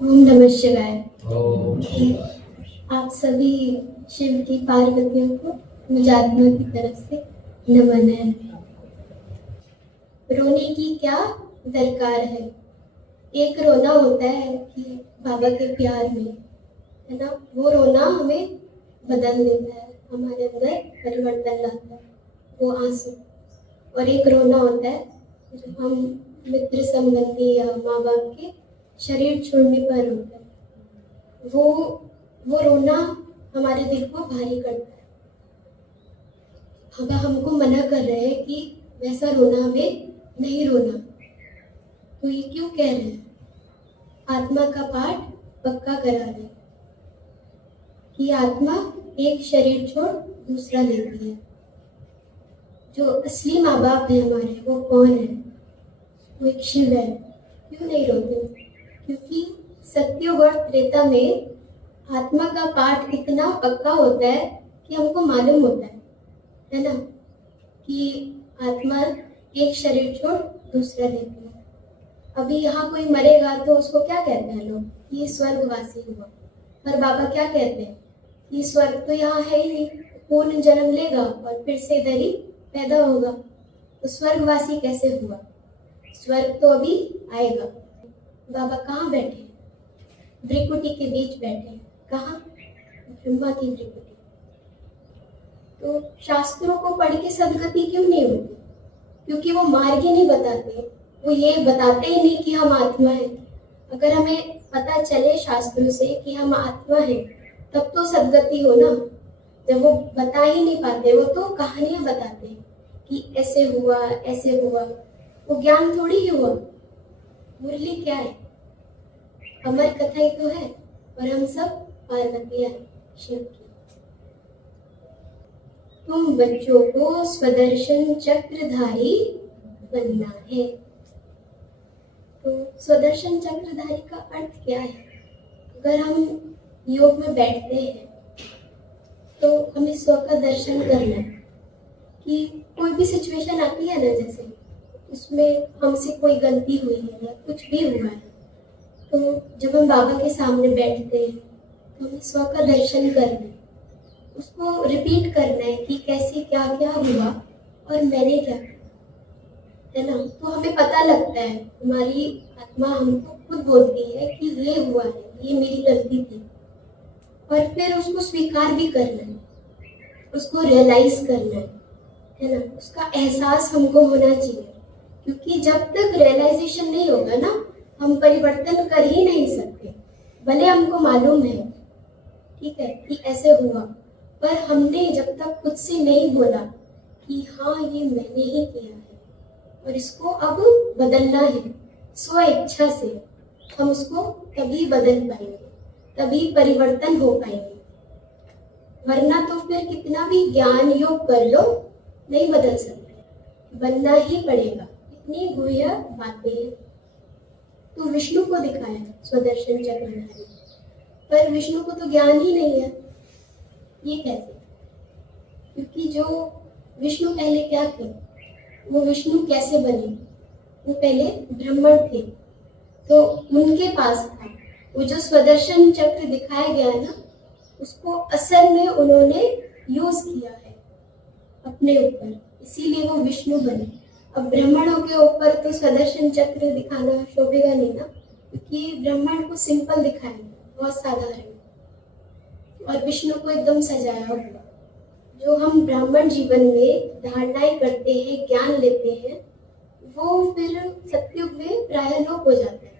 ओम नमः शिवाय। ओम शिवाय। आप सभी शिव की पार्वतियों को मुझ आत्मा की तरफ से नमन है। रोने की क्या दरकार है? एक रोना होता है कि बाबा के प्यार में, है ना, वो रोना हमें बदल देता है, हमारे अंदर परिवर्तन लाता है, वो आंसू। और एक रोना होता है जब हम मित्र संबंधी या माँ बाप के शरीर छोड़ने पर रोते हैं, वो रोना हमारे दिल को भारी करता है। बाबा हमको मना कर रहे हैं कि वैसा रोना हमें नहीं रोना। तो ये क्यों कह रहे हैं? आत्मा का पाठ पक्का करा रहे हैं कि आत्मा एक शरीर छोड़ दूसरा लेती है। जो असली माँ बाप है हमारे, वो कौन है? वो एक शिव है। क्यों नहीं रोते? क्योंकि सत्युग और त्रेता में आत्मा का पाठ इतना पक्का होता है कि हमको मालूम होता है ना, कि आत्मा एक शरीर छोड़ दूसरा लेती है। अभी यहाँ कोई मरेगा तो उसको क्या कहते हैं लोग? ये स्वर्गवासी हुआ। पर बाबा क्या कहते हैं कि स्वर्ग तो यहाँ है ही नहीं, पूर्ण जन्म लेगा और फिर से इधर ही पैदा होगा। तो स्वर्गवासी कैसे हुआ? स्वर्ग तो अभी आएगा। बाबा कहाँ बैठे? भ्रिकुटी के बीच बैठे। कहाँ? ब्रह्मा की भ्रिकुटी। तो शास्त्रों को पढ़ के सदगति क्यों नहीं होती? क्योंकि वो मार्ग ही नहीं बताते। वो ये बताते ही नहीं कि हम आत्मा हैं। अगर हमें पता चले शास्त्रों से कि हम आत्मा हैं, तब तो सदगति हो ना। जब वो बता ही नहीं पाते, वो तो कहानियां बताते हैं कि ऐसे हुआ ऐसे हुआ। वो ज्ञान थोड़ी ही हुआ। मुरली क्या है? अमर कथा ही तो है। और हम सब पार्वतियां शिव की। तुम बच्चों को स्वदर्शन चक्रधारी बनना है। तो स्वदर्शन चक्रधारी का अर्थ क्या है? अगर हम योग में बैठते हैं तो हमें स्व का दर्शन करना है कि कोई भी सिचुएशन आती है ना, जैसे उसमें हमसे कोई गलती हुई है या कुछ भी हुआ है, तो जब हम बाबा के सामने बैठते हैं तो हमें स्व का दर्शन करना है, उसको रिपीट करना है कि कैसे क्या क्या हुआ और मैंने क्या किया, है ना। तो हमें पता लगता है, हमारी आत्मा हमको खुद बोलती है कि ये हुआ है, ये मेरी गलती थी। और फिर उसको स्वीकार भी करना है, उसको रियलाइज करना है ना। उसका एहसास हमको होना चाहिए, क्योंकि जब तक रियलाइजेशन नहीं होगा ना, हम परिवर्तन कर ही नहीं सकते। भले हमको मालूम है, ठीक है, कि ऐसे हुआ, पर हमने जब तक खुद से नहीं बोला कि हाँ ये मैंने ही किया है और इसको अब बदलना है स्व इच्छा से, हम उसको तभी बदल पाएंगे, तभी परिवर्तन हो पाएंगे। वरना तो फिर कितना भी ज्ञान योग कर लो, नहीं बदल सकते, बनना ही पड़ेगा। इतनी गुह्य बातें हैं। तो विष्णु को दिखाया स्वदर्शन चक्रधारी, पर विष्णु को तो ज्ञान ही नहीं है। ये कैसे? क्योंकि जो विष्णु पहले क्या थे, वो विष्णु कैसे बने? वो पहले ब्राह्मण थे, तो उनके पास था वो जो स्वदर्शन चक्र दिखाया गया है ना, उसको असल में उन्होंने यूज किया है अपने ऊपर, इसीलिए वो विष्णु बने। अब ब्राह्मणों के ऊपर तो स्वदर्शन चक्र दिखाना शोभेगा नहीं ना, क्योंकि ब्राह्मण को सिंपल दिखाएंगे, बहुत साधारण, और विष्णु को एकदम सजाया हुआ। जो हम ब्राह्मण जीवन में धारणाएं करते हैं, ज्ञान लेते हैं, वो फिर सत्युग में प्राय लोप हो जाता है।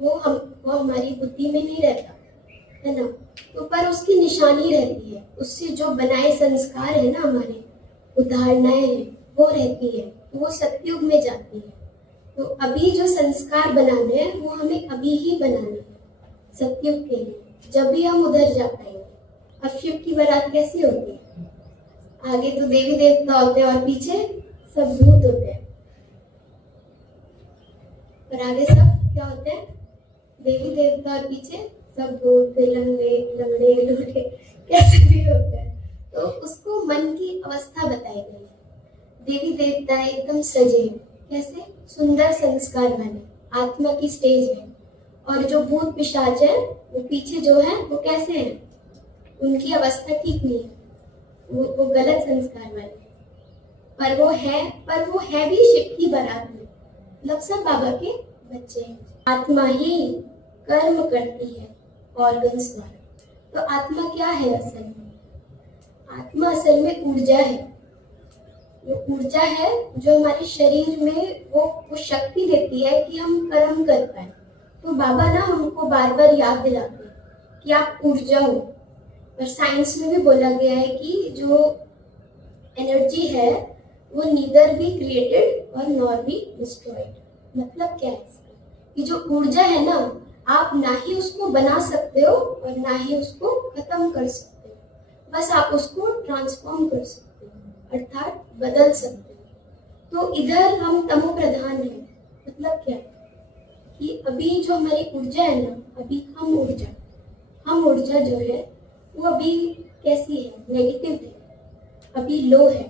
वो हमारी बुद्धि में नहीं रहता, है ना। तो पर उसकी निशानी रहती है, उससे जो बनाए संस्कार है ना हमारे, उदाहरणाएं हैं, वो रहती है, वो सत्युग में जाती है। तो अभी जो संस्कार बनाने हैं वो हमें अभी ही बनाने हैं सत्युग के लिए, जब भी हम उधर जा पाएंगे। अब शिव की बारात कैसी होती है? आगे तो देवी देवता होते हैं और पीछे सब भूत होते हैं, पर आगे सब क्या होते हैं? देवी देवता और पीछे सब भूत, लंगड़े लंगड़े लूटे, कैसे भी होते हैं। तो उसको मन की अवस्था बताई गई है। देवी देवता एकदम सजे, कैसे? सुंदर संस्कार वाले, आत्मा की स्टेज है, और जो भूत पिशाच है वो पीछे जो है वो कैसे हैं, उनकी अवस्था ठीक नहीं है, वो गलत संस्कार वाले हैं। पर वो है भी शिव की बारात में, मतलब सब बाबा के बच्चे हैं। आत्मा ही कर्म करती है ऑर्गन्स द्वारा। तो आत्मा क्या है असल में? आत्मा असल में ऊर्जा है। वो ऊर्जा है जो हमारे शरीर में वो शक्ति देती है कि हम कर्म कर पाए। तो बाबा ना हमको बार बार याद दिलाते हैं कि आप ऊर्जा हो। और साइंस में भी बोला गया है कि जो एनर्जी है वो नीदर बी क्रिएटेड और नॉर बी डिस्ट्रॉयड। मतलब क्या है इसका? कि जो ऊर्जा है ना, आप ना ही उसको बना सकते हो और ना ही उसको खत्म कर सकते हो, बस आप उसको ट्रांसफॉर्म कर सकते हो, अर्थात बदल सकते हो। तो इधर हम तमो प्रधान हैं। मतलब क्या कि अभी जो हमारी ऊर्जा है ना, अभी हम ऊर्जा जो है वो अभी कैसी है? नेगेटिव है, अभी लो है।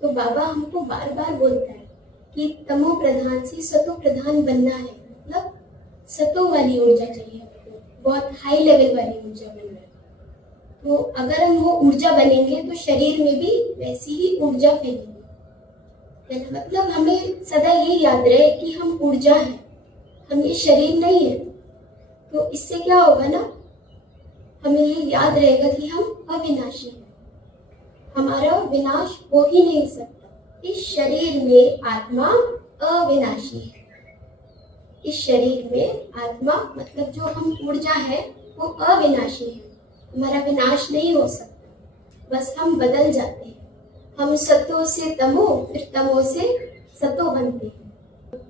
तो बाबा हमको बार बार बोलता है कि तमो प्रधान से सतो प्रधान बनना है। मतलब सतो वाली ऊर्जा चाहिए हमको, बहुत हाई लेवल वाली ऊर्जा बनना है। तो अगर हम वो ऊर्जा बनेंगे तो शरीर में भी वैसी ही ऊर्जा फैलेगी, है ना। मतलब हमें सदा ये याद रहे कि हम ऊर्जा हैं, हम ये शरीर नहीं है। तो इससे क्या होगा ना, हमें ये याद रहेगा कि हम अविनाशी हैं, हमारा विनाश हो ही नहीं सकता। इस शरीर में आत्मा अविनाशी है। इस शरीर में आत्मा मतलब जो हम ऊर्जा है वो अविनाशी है, हमारा विनाश नहीं हो सकता, बस हम बदल जाते हैं। हम सतो से तमो, फिर तमो से सतो बनते हैं।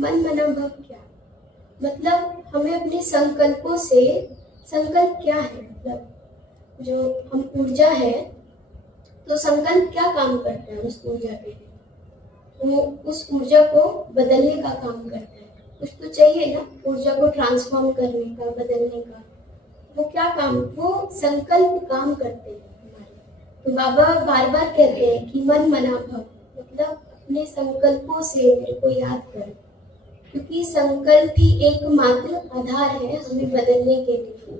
मन मना भव क्या? मतलब हमें अपने संकल्पों से, संकल्प क्या है? मतलब जो हम ऊर्जा है, तो संकल्प क्या काम करता है उस ऊर्जा के लिए? वो उस ऊर्जा को बदलने का काम करता है। कुछ तो चाहिए ना ऊर्जा को ट्रांसफॉर्म करने का, बदलने का। वो क्या काम? वो संकल्प काम करते हैं हमारे। तो बाबा बार बार कहते हैं कि मन मना भव, मतलब अपने संकल्पों से मेरे को याद कर, क्योंकि संकल्प ही एकमात्र आधार है हमें बदलने के लिए।